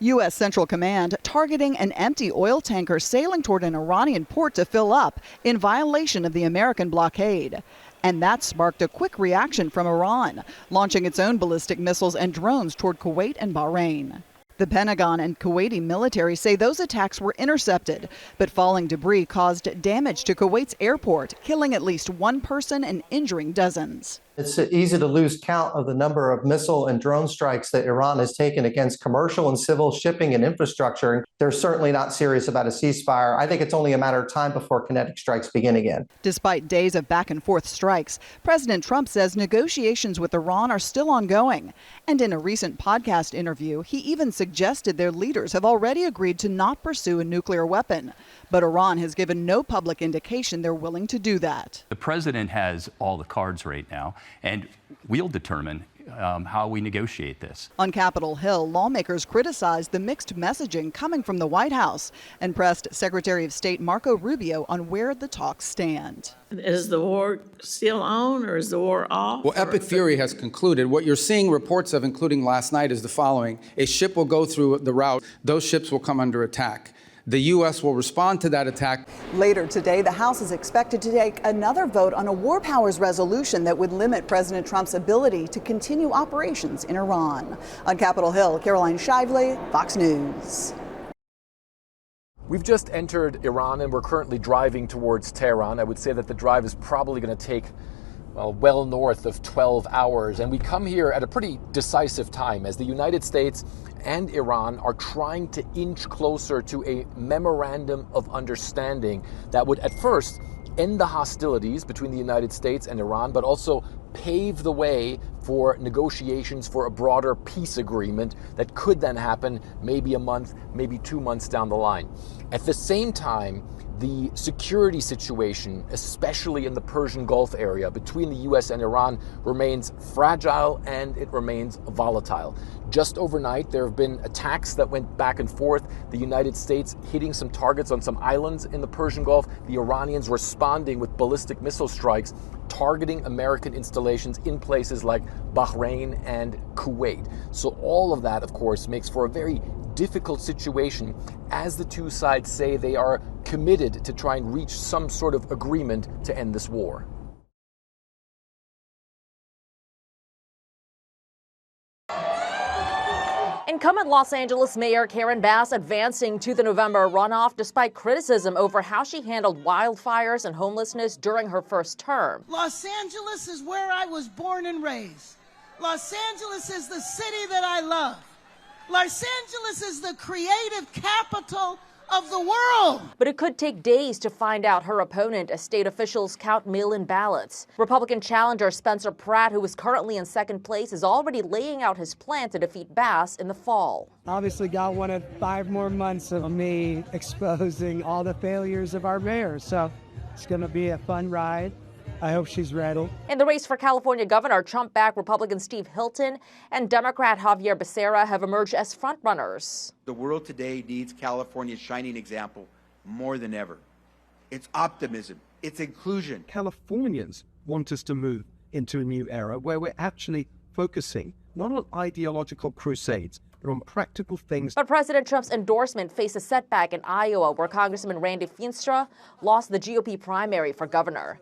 U.S. Central Command targeting an empty oil tanker sailing toward an Iranian port to fill up in violation of the American blockade. And that sparked a quick reaction from Iran, launching its own ballistic missiles and drones toward Kuwait and Bahrain. The Pentagon and Kuwaiti military say those attacks were intercepted, but falling debris caused damage to Kuwait's airport, killing at least one person and injuring dozens. It's easy to lose count of the number of missile and drone strikes that Iran has taken against commercial and civil shipping and infrastructure. They're certainly not serious about a ceasefire. I think it's only a matter of time before kinetic strikes begin again. Despite days of back and forth strikes, President Trump says negotiations with Iran are still ongoing. And in a recent podcast interview, he even suggested their leaders have already agreed to not pursue a nuclear weapon. But Iran has given no public indication they're willing to do that. The president has all the cards right now, and we'll determine how we negotiate this. On Capitol Hill, lawmakers criticized the mixed messaging coming from the White House and pressed Secretary of State Marco Rubio on where the talks stand. Is the war still on, or is the war off? Well, epic fury has concluded. What you're seeing reports of, including last night, is the following. A ship will go through the route. Those ships will come under attack. The U.S. will respond to that attack. Later today, the House is expected to take another vote on a war powers resolution that would limit President Trump's ability to continue operations in Iran. On Capitol Hill, Caroline Shively, Fox News. We've just entered Iran and we're currently driving towards Tehran. I would say that the drive is probably going to take well north of 12 hours. And we come here at a pretty decisive time as the United States and Iran are trying to inch closer to a memorandum of understanding that would at first end the hostilities between the United States and Iran, but also pave the way for negotiations for a broader peace agreement that could then happen maybe a month, maybe 2 months down the line. At the same time, the security situation, especially in the Persian Gulf area between the U.S. and Iran, remains fragile and it remains volatile. Just overnight, there have been attacks that went back and forth. The United States hitting some targets on some islands in the Persian Gulf. The Iranians responding with ballistic missile strikes, targeting American installations in places like Bahrain and Kuwait. So all of that, of course, makes for a very difficult situation as the two sides say they are committed to try and reach some sort of agreement to end this war. Incumbent Los Angeles Mayor Karen Bass advancing to the November runoff despite criticism over how she handled wildfires and homelessness during her first term. Los Angeles is where I was born and raised. Los Angeles is the city that I love. Los Angeles is the creative capital of the world. But it could take days to find out her opponent as state officials count mail-in ballots. Republican challenger Spencer Pratt, who is currently in second place, is already laying out his plan to defeat Bass in the fall. Obviously, God wanted 5 more months of me exposing all the failures of our mayor. So it's going to be a fun ride. I hope she's ready. In the race for California governor, Trump-backed Republican Steve Hilton and Democrat Javier Becerra have emerged as frontrunners. The world today needs California's shining example more than ever. It's optimism. It's inclusion. Californians want us to move into a new era where we're actually focusing not on ideological crusades, but on practical things. But President Trump's endorsement faced a setback in Iowa, where Congressman Randy Feenstra lost the GOP primary for governor.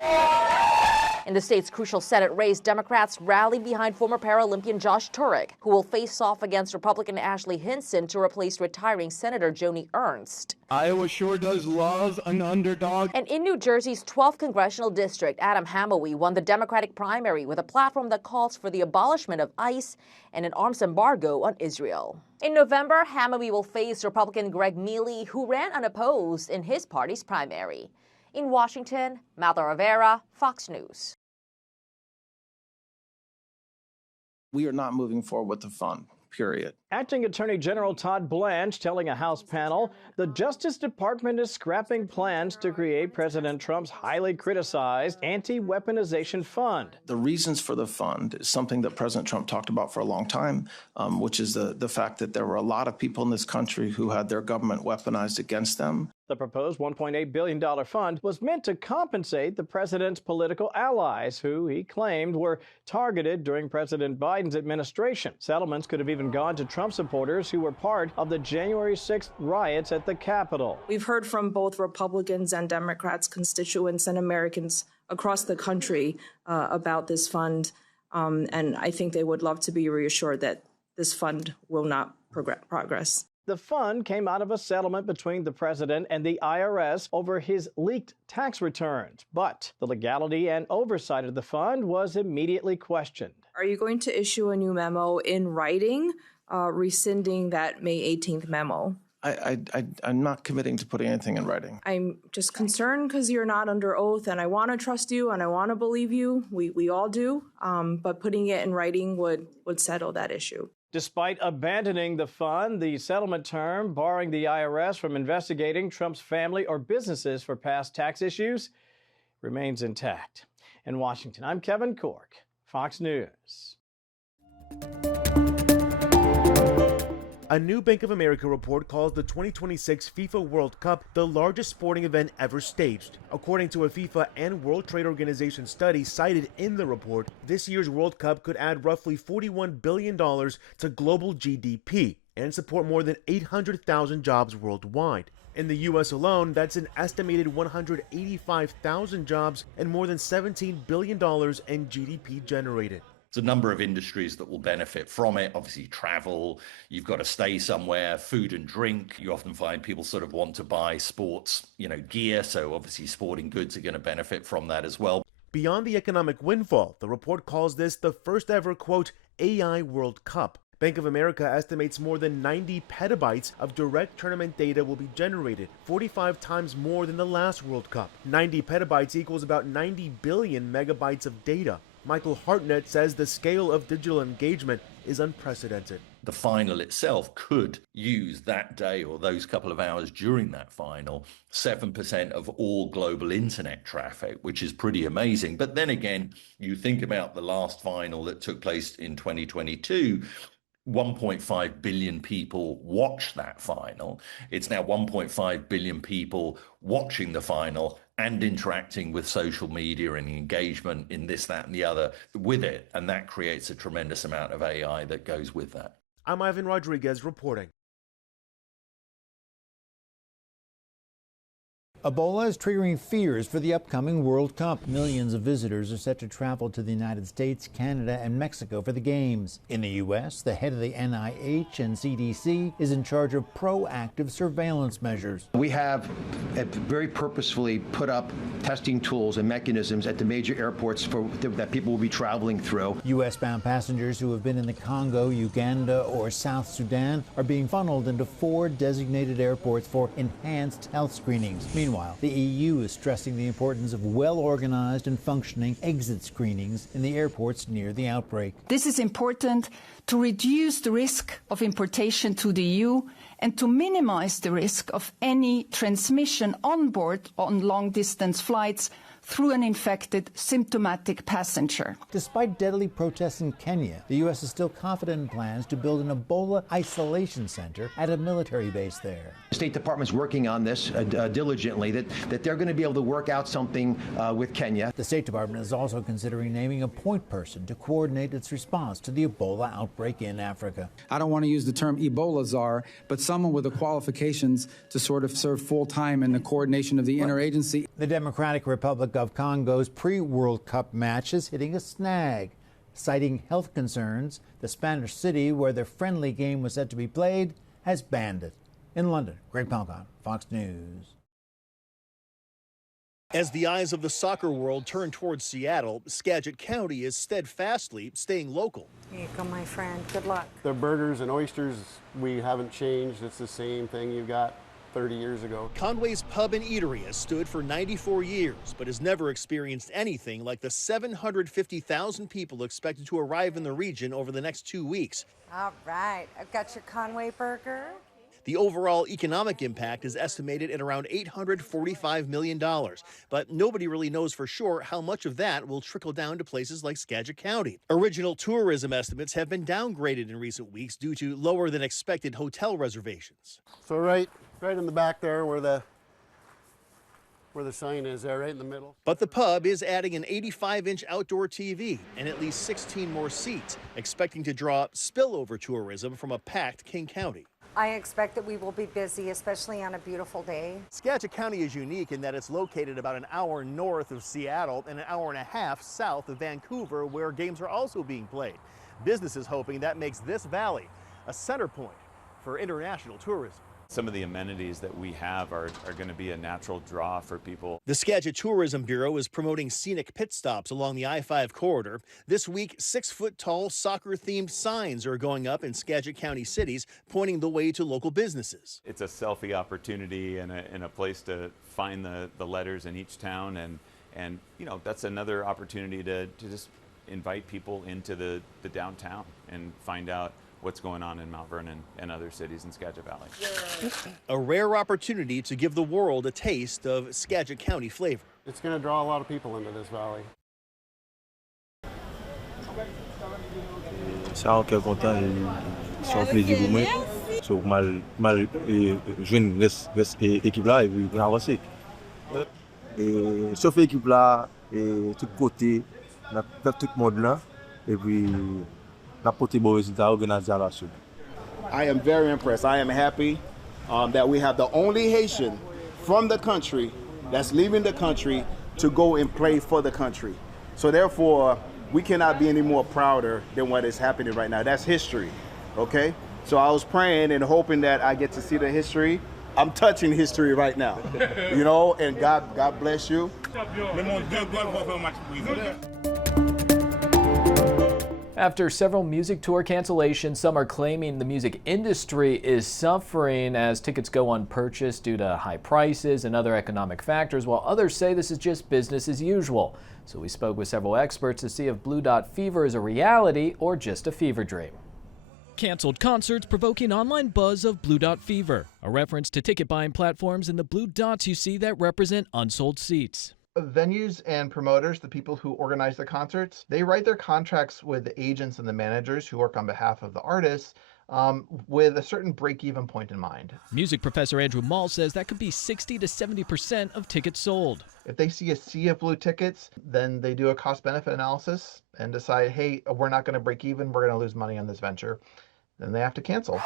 In the state's crucial Senate race, Democrats rallied behind former Paralympian Josh Turek, who will face off against Republican Ashley Hinson to replace retiring Senator Joni Ernst. Iowa sure does love an underdog. And in New Jersey's 12th congressional district, Adam Hamawee won the Democratic primary with a platform that calls for the abolishment of ICE and an arms embargo on Israel. In November, Hamawee will face Republican Greg Mealy, who ran unopposed in his party's primary. In Washington, Martha Rivera, Fox News. We are not moving forward with the fund, period. Acting Attorney General Todd Blanche telling a House panel the Justice Department is scrapping plans to create President Trump's highly criticized anti-weaponization fund. The reasons for the fund is something that President Trump talked about for a long time, which is the fact that there were a lot of people in this country who had their government weaponized against them. The proposed $1.8 billion fund was meant to compensate the president's political allies, who he claimed were targeted during President Biden's administration. Settlements could have even gone to Trump supporters who were part of the January 6th riots at the Capitol. We've heard from both Republicans and Democrats, constituents and Americans across the country about this fund, and I think they would love to be reassured that this fund will not progress. The fund came out of a settlement between the president and the IRS over his leaked tax returns, but the legality and oversight of the fund was immediately questioned. Are you going to issue a new memo in writing, rescinding that May 18th memo? I'm not committing to putting anything in writing. I'm just concerned because you're not under oath, and I want to trust you and I want to believe you. We all do, but putting it in writing would settle that issue. Despite abandoning the fund, the settlement term barring the IRS from investigating Trump's family or businesses for past tax issues remains intact. In Washington, I'm Kevin Cork, Fox News. A new Bank of America report calls the 2026 FIFA World Cup the largest sporting event ever staged. According to a FIFA and World Trade Organization study cited in the report, this year's World Cup could add roughly $41 billion to global GDP and support more than 800,000 jobs worldwide. In the U.S. alone, that's an estimated 185,000 jobs and more than $17 billion in GDP generated. There's a number of industries that will benefit from it. Obviously, travel, you've got to stay somewhere, food and drink. You often find people sort of want to buy sports, gear. So obviously sporting goods are going to benefit from that as well. Beyond the economic windfall, the report calls this the first ever, quote, AI World Cup. Bank of America estimates more than 90 petabytes of direct tournament data will be generated, 45 times more than the last World Cup. 90 petabytes equals about 90 billion megabytes of data. Michael Hartnett says the scale of digital engagement is unprecedented. The final itself could use that day or those couple of hours during that final 7% of all global internet traffic, which is pretty amazing. But then again, you think about the last final that took place in 2022, 1.5 billion people watched that final. It's now 1.5 billion people watching the final and interacting with social media and engagement in this, that, and the other with it. And that creates a tremendous amount of AI that goes with that. I'm Ivan Rodriguez reporting. Ebola is triggering fears for the upcoming World Cup. Millions of visitors are set to travel to the United States, Canada, and Mexico for the Games. In the U.S., the head of the NIH and CDC is in charge of proactive surveillance measures. We have very purposefully put up testing tools and mechanisms at the major airports that people will be traveling through. U.S.-bound passengers who have been in the Congo, Uganda, or South Sudan are being funneled into 4 designated airports for enhanced health screenings. Meanwhile, the EU is stressing the importance of well-organized and functioning exit screenings in the airports near the outbreak. This is important to reduce the risk of importation to the EU and to minimize the risk of any transmission on board on long-distance flights through an infected, symptomatic passenger. Despite deadly protests in Kenya, the U.S. is still confident in plans to build an Ebola isolation center at a military base there. The State Department's working on this diligently, that they're going to be able to work out something with Kenya. The State Department is also considering naming a point person to coordinate its response to the Ebola outbreak in Africa. I don't want to use the term Ebola czar, but someone with the qualifications to sort of serve full time in the coordination of the interagency. The Democratic Republic of Congo's pre-World Cup match is hitting a snag. Citing health concerns, the Spanish city where the friendly game was set to be played has banned it. In London, Greg Palcon, Fox News. As the eyes of the soccer world turn towards Seattle, Skagit County is steadfastly staying local. Here you go, my friend. Good luck. The burgers and oysters, we haven't changed. It's the same thing you got 30 years ago. Conway's Pub and Eatery has stood for 94 years, but has never experienced anything like the 750,000 people expected to arrive in the region over the next 2 weeks. All right, I've got your Conway burger. The overall economic impact is estimated at around $845 million, but nobody really knows for sure how much of that will trickle down to places like Skagit County. Original tourism estimates have been downgraded in recent weeks due to lower than expected hotel reservations. So right in the back there where the where the sign is there, right in the middle. But the pub is adding an 85-inch outdoor TV and at least 16 more seats, expecting to draw spillover tourism from a packed King County. I expect that we will be busy, especially on a beautiful day. Skagit County is unique in that it's located about an hour north of Seattle and an hour and a half south of Vancouver, where games are also being played. Businesses hoping that makes this valley a center point for international tourism. Some of the amenities that we have are going to be a natural draw for people. The Skagit Tourism Bureau is promoting scenic pit stops along the I-5 corridor. This week, 6-foot-tall soccer-themed signs are going up in Skagit County cities, pointing the way to local businesses. It's a selfie opportunity and a place to find the letters in each town, and you know, that's another opportunity to just invite people into the downtown and find out what's going on in Mount Vernon and other cities in Skagit Valley. A rare opportunity to give the world a taste of Skagit County flavor. It's going to draw a lot of people into this valley. Ça que content ça fait plaisir pour moi. So mal jeune reste équipe là et puis avancer. Et sauf équipe là et tout côté n'a fait tout le monde là et puis I am very impressed. I am happy that we have the only Haitian from the country that's leaving the country to go and play for the country. So therefore, we cannot be any more prouder than what is happening right now. That's history, okay? So I was praying and hoping that I get to see the history. I'm touching history right now, you know, and God bless you. After several music tour cancellations, some are claiming the music industry is suffering as tickets go unpurchased due to high prices and other economic factors, while others say this is just business as usual. So we spoke with several experts to see if Blue Dot Fever is a reality or just a fever dream. Canceled concerts provoking online buzz of Blue Dot Fever, a reference to ticket buying platforms and the blue dots you see that represent unsold seats. Venues and promoters, the people who organize the concerts, they write their contracts with the agents and the managers who work on behalf of the artists with a certain break-even point in mind. Music professor Andrew Mall says that could be 60 to 70% of tickets sold. If they see a sea of blue tickets, then they do a cost-benefit analysis and decide, hey, we're not going to break even, we're going to lose money on this venture. Then they have to cancel.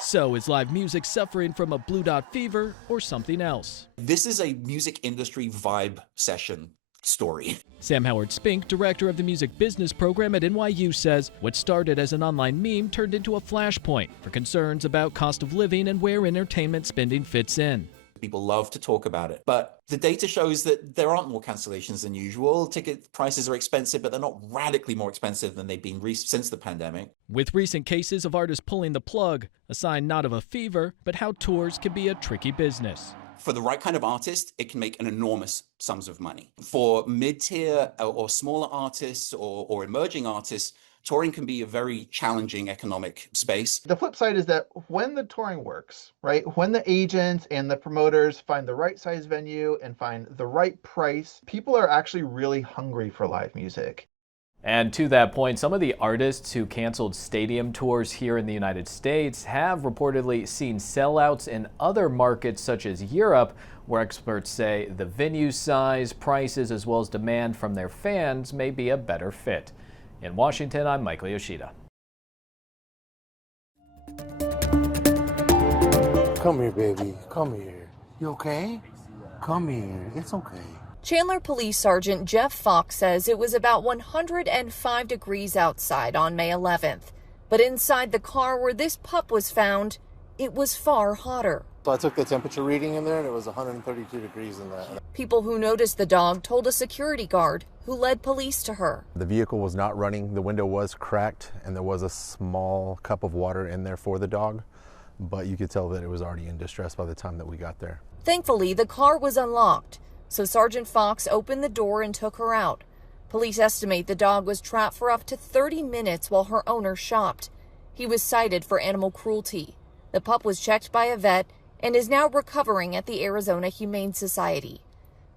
So is live music suffering from a Blue Dot Fever or something else? This is a music industry vibe session story. Sam Howard Spink, director of the music business program at NYU, says what started as an online meme turned into a flashpoint for concerns about cost of living and where entertainment spending fits in. People love to talk about it, but the data shows that there aren't more cancellations than usual. Ticket prices are expensive, but they're not radically more expensive than they've been since the pandemic. With recent cases of artists pulling the plug, a sign not of a fever, but how tours can be a tricky business. For the right kind of artist, it can make an enormous sums of money. For mid-tier or smaller artists or emerging artists, touring can be a very challenging economic space. The flip side is that when the touring works, right, when the agents and the promoters find the right size venue and find the right price, people are actually really hungry for live music. And to that point, some of the artists who canceled stadium tours here in the United States have reportedly seen sellouts in other markets such as Europe, where experts say the venue size, prices, as well as demand from their fans may be a better fit. In Washington, I'm Michael Yoshida. Come here, baby. Come here. You okay? Come here. It's okay. Chandler Police Sergeant Jeff Fox says it was about 105 degrees outside on May 11th. But inside the car where this pup was found, it was far hotter. So I took the temperature reading in there and it was 132 degrees in there. People who noticed the dog told a security guard who led police to her. The vehicle was not running, the window was cracked, and there was a small cup of water in there for the dog, but you could tell that it was already in distress by the time that we got there. Thankfully, the car was unlocked, so Sergeant Fox opened the door and took her out. Police estimate the dog was trapped for up to 30 minutes while her owner shopped. He was cited for animal cruelty. The pup was checked by a vet and is now recovering at the Arizona Humane Society.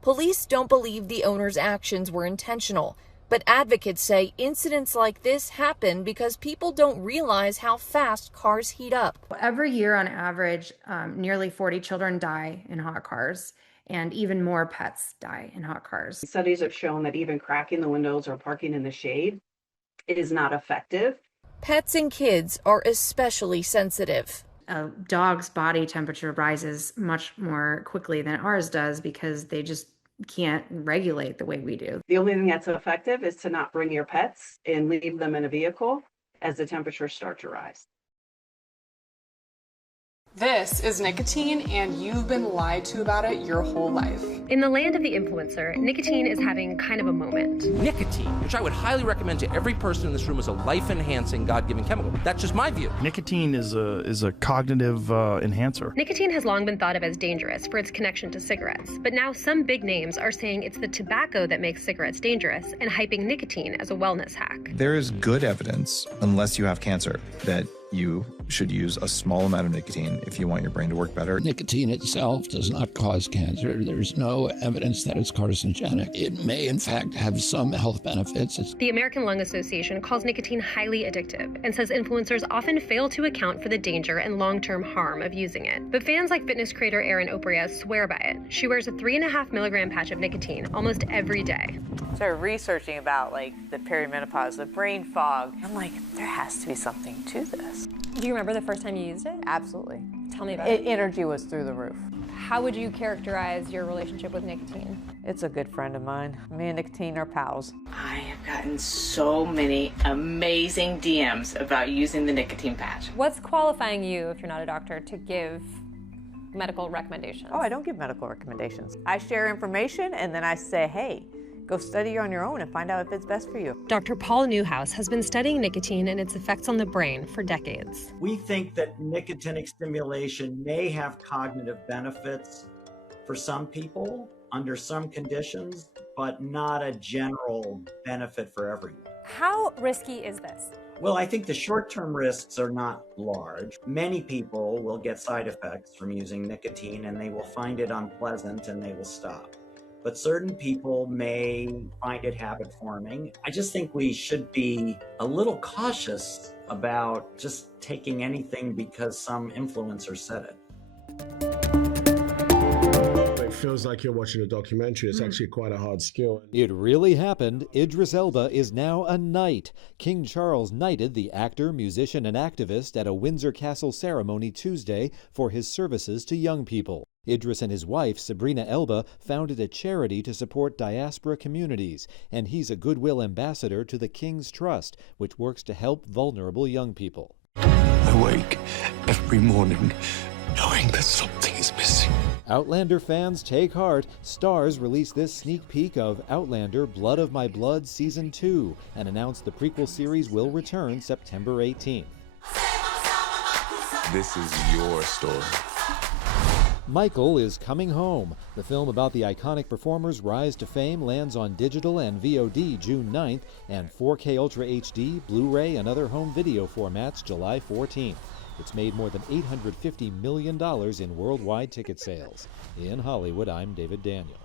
Police don't believe the owner's actions were intentional, but advocates say incidents like this happen because people don't realize how fast cars heat up. Every year, on average, nearly 40 children die in hot cars. and even more pets die in hot cars. Studies have shown that even cracking the windows or parking in the shade is not effective. Pets and kids are especially sensitive. A dog's body temperature rises much more quickly than ours does because they just can't regulate the way we do. The only thing that's effective is to not bring your pets and leave them in a vehicle as the temperatures start to rise. This is nicotine, and you've been lied to about it your whole life. In the land of the influencer, nicotine is having kind of a moment. Nicotine, which I would highly recommend to every person in this room, is a life-enhancing, God-given chemical. That's just my view. Nicotine is a cognitive enhancer. Nicotine has long been thought of as dangerous for its connection to cigarettes, but now some big names are saying it's the tobacco that makes cigarettes dangerous and hyping nicotine as a wellness hack. There is good evidence, unless you have cancer, that you should use a small amount of nicotine if you want your brain to work better. Nicotine itself does not cause cancer. There's no evidence that it's carcinogenic. It may, in fact, have some health benefits. The American Lung Association calls nicotine highly addictive and says influencers often fail to account for the danger and long-term harm of using it. But fans like fitness creator Erin Oprea swear by it. She wears a 3.5 milligram patch of nicotine almost every day. Started researching about the perimenopause, the brain fog. I'm like, there has to be something to this. Do you remember the first time you used it? Absolutely. Tell me about it. Energy was through the roof. How would you characterize your relationship with nicotine? It's a good friend of mine. Me and nicotine are pals. I have gotten so many amazing DMs about using the nicotine patch. What's qualifying you, if you're not a doctor, to give medical recommendations? Oh, I don't give medical recommendations. I share information and then I say, hey, go study on your own and find out if it's best for you. Dr. Paul Newhouse has been studying nicotine and its effects on the brain for decades. We think that nicotinic stimulation may have cognitive benefits for some people under some conditions, but not a general benefit for everyone. How risky is this? Well, I think the short-term risks are not large. Many people will get side effects from using nicotine and they will find it unpleasant and they will stop. But certain people may find it habit-forming. I just think we should be a little cautious about just taking anything because some influencer said it. It feels like you're watching a documentary. It's actually quite a hard skill. It really happened. Idris Elba is now a knight. King Charles knighted the actor, musician, and activist at a Windsor Castle ceremony Tuesday for his services to young people. Idris and his wife, Sabrina Elba, founded a charity to support diaspora communities, and he's a goodwill ambassador to the King's Trust, which works to help vulnerable young people. I wake every morning knowing that something is missing. Outlander fans, take heart. Starz released this sneak peek of Outlander Blood of My Blood Season 2 and announced the prequel series will return September 18th. This is your story. Michael is coming home. The film about the iconic performer's rise to fame lands on digital and VOD June 9th and 4K Ultra HD, Blu-ray, and other home video formats July 14th. It's made more than $850 million in worldwide ticket sales. In Hollywood, I'm David Daniel.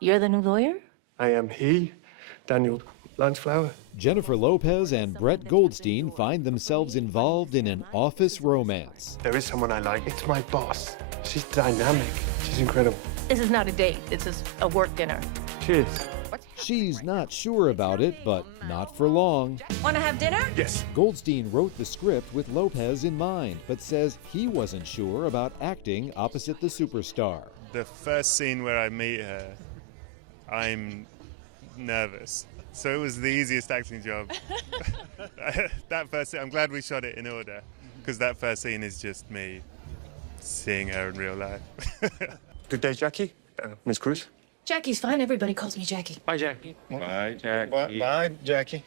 You're the new lawyer? I am he, Daniel Lanceflower. Jennifer Lopez and Brett Goldstein find themselves involved in an office romance. There is someone I like. It's my boss. She's dynamic. She's incredible. This is not a date. This is a work dinner. Cheers. She's not sure about it, but not for long. Want to have dinner? Yes. Goldstein wrote the script with Lopez in mind, but says he wasn't sure about acting opposite the superstar. The first scene where I meet her, I'm nervous. So it was the easiest acting job. That first scene, I'm glad we shot it in order, because that first scene is just me seeing her in real life. Good day, Jackie. Miss Cruz. Jackie's fine. Everybody calls me Jackie. Bye, Jackie. Bye, Jackie. Bye, Jackie.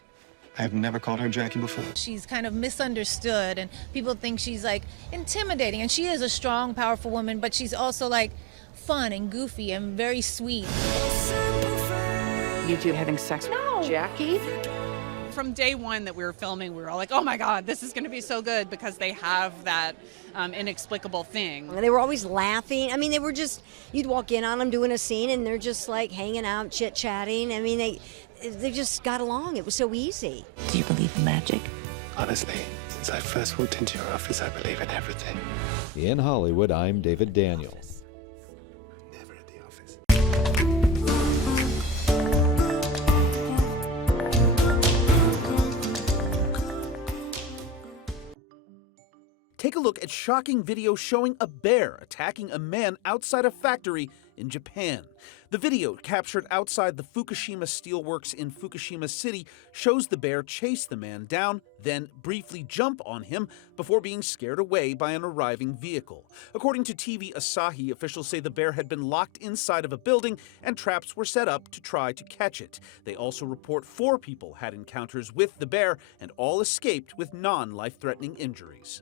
I have never called her Jackie before. She's kind of misunderstood, and people think she's intimidating. And she is a strong, powerful woman, but she's also fun and goofy and very sweet. You two having sex with Jackie? From day one that we were filming, we were all like, oh my God, this is going to be so good because they have that inexplicable thing. They were always laughing. I mean, they were just, you'd walk in on them doing a scene and they're just hanging out, chit-chatting. I mean, they just got along. It was so easy. Do you believe in magic? Honestly, since I first walked into your office, I believe in everything. In Hollywood, I'm David Daniel. Take a look at shocking video showing a bear attacking a man outside a factory in Japan. The video, captured outside the Fukushima Steelworks in Fukushima City, shows the bear chase the man down, then briefly jump on him before being scared away by an arriving vehicle. According to TV Asahi, officials say the bear had been locked inside of a building and traps were set up to try to catch it. They also report 4 people had encounters with the bear and all escaped with non-life-threatening injuries.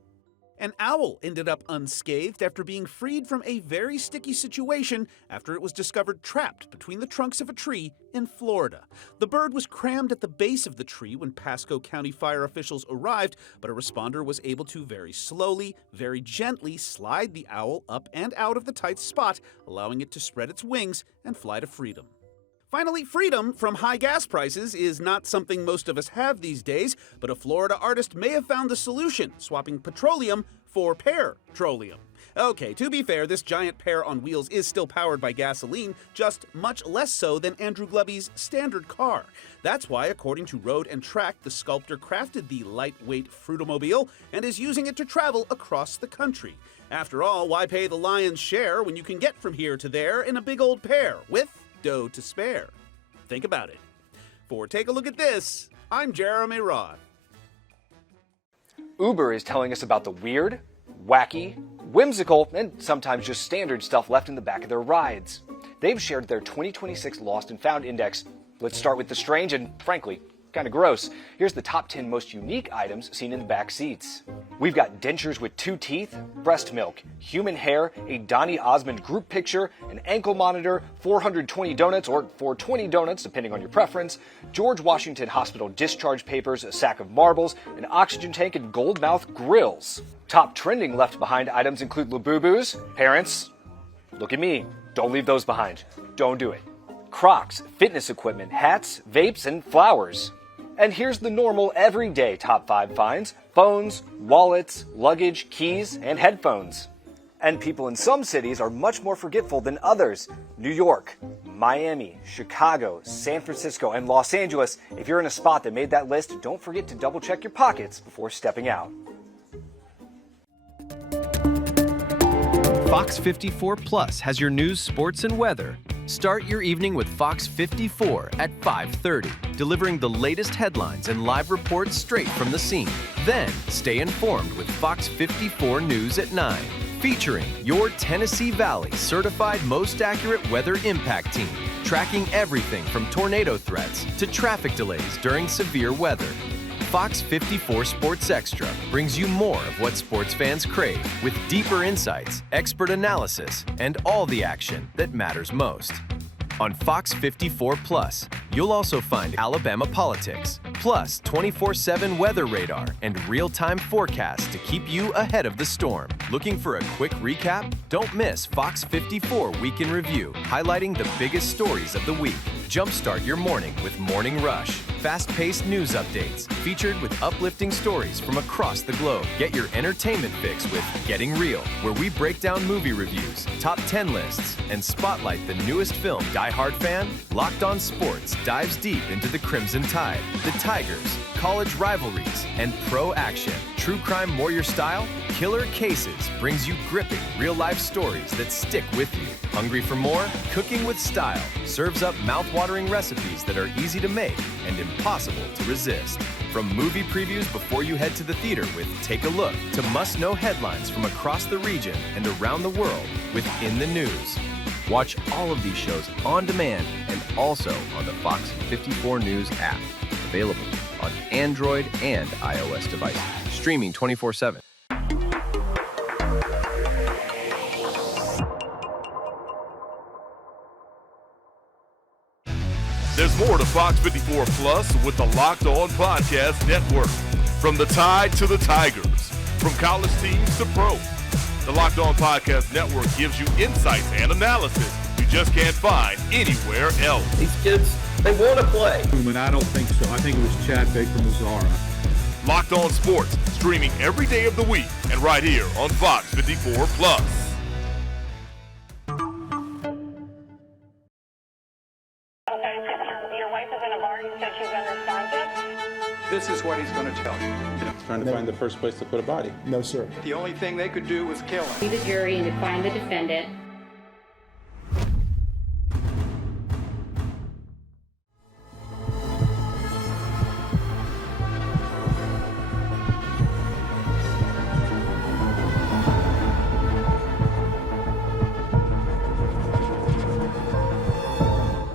An owl ended up unscathed after being freed from a very sticky situation after it was discovered trapped between the trunks of a tree in Florida. The bird was crammed at the base of the tree when Pasco County fire officials arrived, but a responder was able to very slowly, very gently slide the owl up and out of the tight spot, allowing it to spread its wings and fly to freedom. Finally, freedom from high gas prices is not something most of us have these days, but a Florida artist may have found the solution, swapping petroleum for pear-troleum. Okay, to be fair, this giant pear on wheels is still powered by gasoline, just much less so than Andrew Glubby's standard car. That's why, according to Road and Track, the sculptor crafted the lightweight Fruitomobile and is using it to travel across the country. After all, why pay the lion's share when you can get from here to there in a big old pear with dough to spare? Think about it. For Take a Look at This, I'm Jeremy Roth. Uber is telling us about the weird, wacky, whimsical, and sometimes just standard stuff left in the back of their rides. They've shared their 2026 Lost and Found Index. Let's start with the strange and, frankly, kind of gross. Here's the top 10 most unique items seen in the back seats. We've got dentures with 2 teeth, breast milk, human hair, a Donny Osmond group picture, an ankle monitor, 420 donuts, or 420 donuts, depending on your preference, George Washington Hospital discharge papers, a sack of marbles, an oxygen tank, and gold mouth grills. Top trending left behind items include Labubus. Parents, look at me. Don't leave those behind. Don't do it. Crocs, fitness equipment, hats, vapes, and flowers. And here's the normal everyday top 5 finds: phones, wallets, luggage, keys, and headphones. And people in some cities are much more forgetful than others. New York, Miami, Chicago, San Francisco, and Los Angeles. If you're in a spot that made that list, don't forget to double check your pockets before stepping out. Fox 54 Plus has your news, sports, and weather. Start your evening with Fox 54 at 5:30, delivering the latest headlines and live reports straight from the scene. Then, stay informed with Fox 54 News at 9, featuring your Tennessee Valley certified most accurate weather impact team, tracking everything from tornado threats to traffic delays during severe weather. Fox 54 Sports Extra brings you more of what sports fans crave, with deeper insights, expert analysis, and all the action that matters most. On Fox 54 Plus, you'll also find Alabama politics, plus 24/7 weather radar and real-time forecasts to keep you ahead of the storm. Looking for a quick recap? Don't miss Fox 54 Week in Review, highlighting the biggest stories of the week. Jumpstart your morning with Morning Rush, fast-paced news updates featured with uplifting stories from across the globe. Get your entertainment fix with Getting Real, where we break down movie reviews, top 10 lists, and spotlight the newest film. Die Hard fan? Locked On Sports dives deep into the Crimson Tide, the Tigers, college rivalries, and pro action. True crime warrior style? Killer Cases brings you gripping real-life stories that stick with you. Hungry for more? Cooking with Style serves up mouth-watering recipes that are easy to make and impossible to resist. From movie previews before you head to the theater with Take a Look to must-know headlines from across the region and around the world with In the News. Watch all of these shows on demand and also on the Fox 54 News app. Available on Android and iOS devices. Streaming 24/7. There's more to Fox 54 Plus with the Locked On Podcast Network. From the Tide to the Tigers, from college teams to pro, the Locked On Podcast Network gives you insights and analysis you just can't find anywhere else. These kids, they want to play. But I don't think so. I think it was Chad Baker Mazzara. Locked On Sports, streaming every day of the week and right here on Fox 54 Plus. This is what he's going to tell you. He's trying to find the first place to put a body. No, sir. The only thing they could do was kill him. The jury and to find the defendant